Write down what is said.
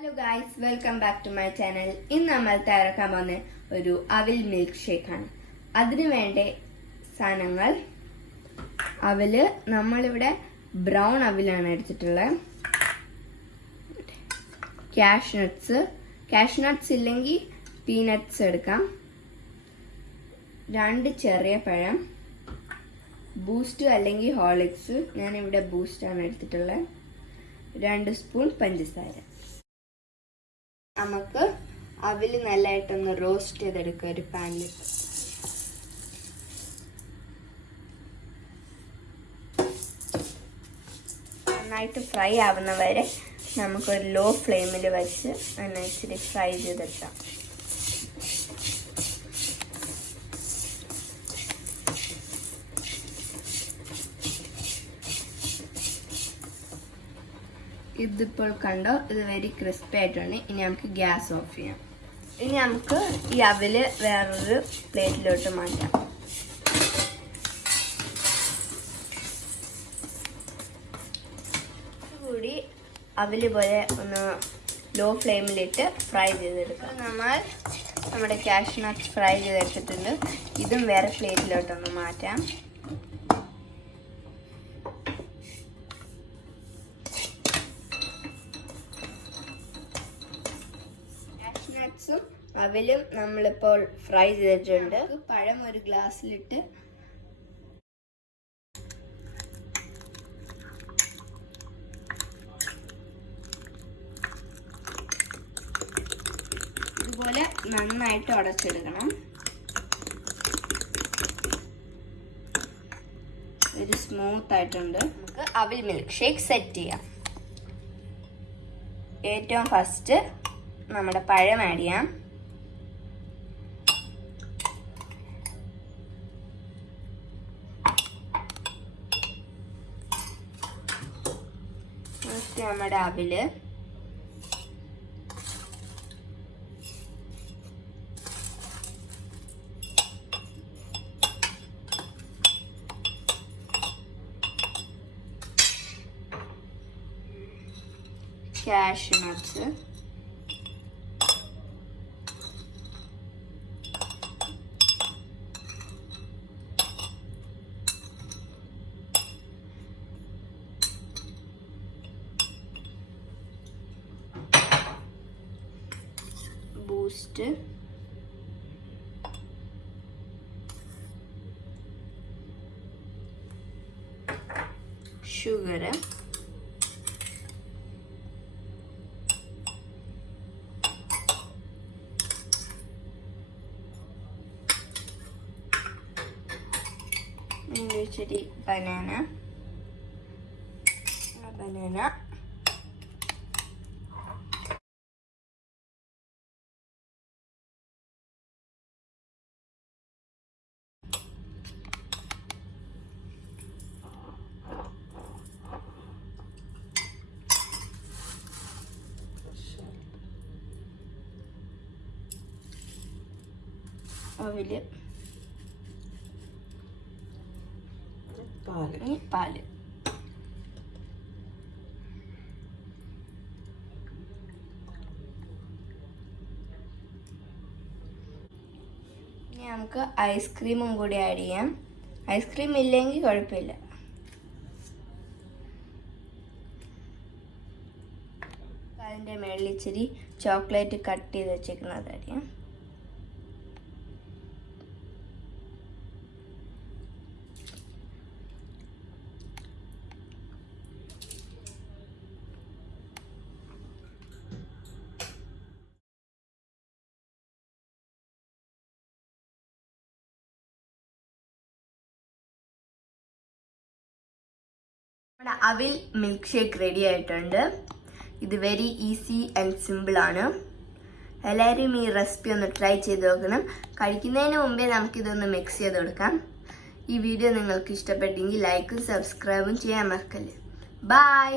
Hello guys, welcome back to my channel. ഇന്ന് നമ്മൾ തയ്യാറാക്കാൻ പോകുന്ന ഒരു അവിൽ മിൽക്ക് ഷേക്കാണ്. അതിനു വേണ്ട സാധനങ്ങൾ: അവല്, നമ്മളിവിടെ ബ്രൗൺ അവിലാണ് എടുത്തിട്ടുള്ളത്. കാഷ്യൂ നട്ട്സ് ഇല്ലെങ്കിൽ പീനട്ട്സ് എടുക്കാം. 2 ചെറിയ പഴം, ബൂസ്റ്റ് അല്ലെങ്കിൽ ഹോർലിക്സ്, ഞാനിവിടെ ബൂസ്റ്റാണ് എടുത്തിട്ടുള്ളത്. 2 സ്പൂൺ പഞ്ചസാര. നമുക്ക് അവിൽ നല്ലതായിട്ടൊന്ന് റോസ്റ്റ് ചെയ്തെടുക്കുക ഒരു പാനിൽ. നന്നായിട്ട് ഫ്രൈ ആവുന്ന വരെ നമുക്കൊരു ലോ ഫ്ലെയിമിൽ വെച്ച് അതിനെ ഇച്ചിരി ഫ്രൈ ചെയ്തെടുക്കാം. ഇതിപ്പോൾ കണ്ടോ, ഇത് വെരി ക്രിസ്പി ആയിട്ടുണ്ട്. ഇനി നമുക്ക് ഗ്യാസ് ഓഫ് ചെയ്യാം. ഇനി നമുക്ക് ഈ അവില് വേറൊരു പ്ലേറ്റിലോട്ട് മാറ്റാം. കൂടി അവില് പോലെ ഒന്ന് ലോ ഫ്ലെയിമിലിട്ട് ഫ്രൈ ചെയ്തെടുക്കാം. നമ്മുടെ കാഷ്യൂ നട്ട്സ് ഫ്രൈ ചെയ്തെടുത്തിട്ടുണ്ട്. ഇതും വേറെ പ്ലേറ്റിലോട്ടൊന്ന് മാറ്റാം. നട്ട്സും അവലും നമ്മളിപ്പോൾ ഫ്രൈ ചെയ്തിട്ടുണ്ട്. പഴം ഒരു ഗ്ലാസ്സിലിട്ട് ഇതുപോലെ നന്നായിട്ട് ഉടച്ചെടുക്കണം. ഒരു സ്മൂത്ത് ആയിട്ടുണ്ട്. നമുക്ക് അവിൽ മിൽക്ക് ഷേക്ക് സെറ്റ് ചെയ്യാം. ഏറ്റവും ഫസ്റ്റ് നമ്മുടെ പഴം ആഡ് ചെയ്യാം. നെക്സ്റ്റ് നമ്മുടെ അവില്, കാഷ്യൂ നട്ട്സ്, ബൂസ്റ്റ്, ഷുഗർ, ഇച്ചിരി ബനാന, അവില്, പാല്. ഇനി നമുക്ക് ഐസ്ക്രീമും കൂടി ആഡ് ചെയ്യാം. ഐസ്ക്രീം ഇല്ലെങ്കിൽ കുഴപ്പമില്ല. അതിൻ്റെ മേളിൽ ഇച്ചിരി ചോക്ലേറ്റ് കട്ട് ചെയ്ത് വെച്ചേക്കുന്നത് ആഡ് ചെയ്യാം. നമ്മുടെ അവിൽ മിൽക്ക് ഷേക്ക് റെഡി ആയിട്ടുണ്ട്. ഇത് വെരി ഈസി ആൻഡ് സിമ്പിൾ ആണ്. എല്ലാവരും ഈ റെസിപ്പി ഒന്ന് ട്രൈ ചെയ്ത് നോക്കണം. കഴിക്കുന്നതിന് മുമ്പേ നമുക്കിതൊന്ന് മിക്സ് ചെയ്ത് കൊടുക്കാം. ഈ വീഡിയോ നിങ്ങൾക്ക് ഇഷ്ടപ്പെട്ടെങ്കിൽ ലൈക്കും സബ്സ്ക്രൈബും ചെയ്യാൻ മറക്കല്ലേ. ബൈ.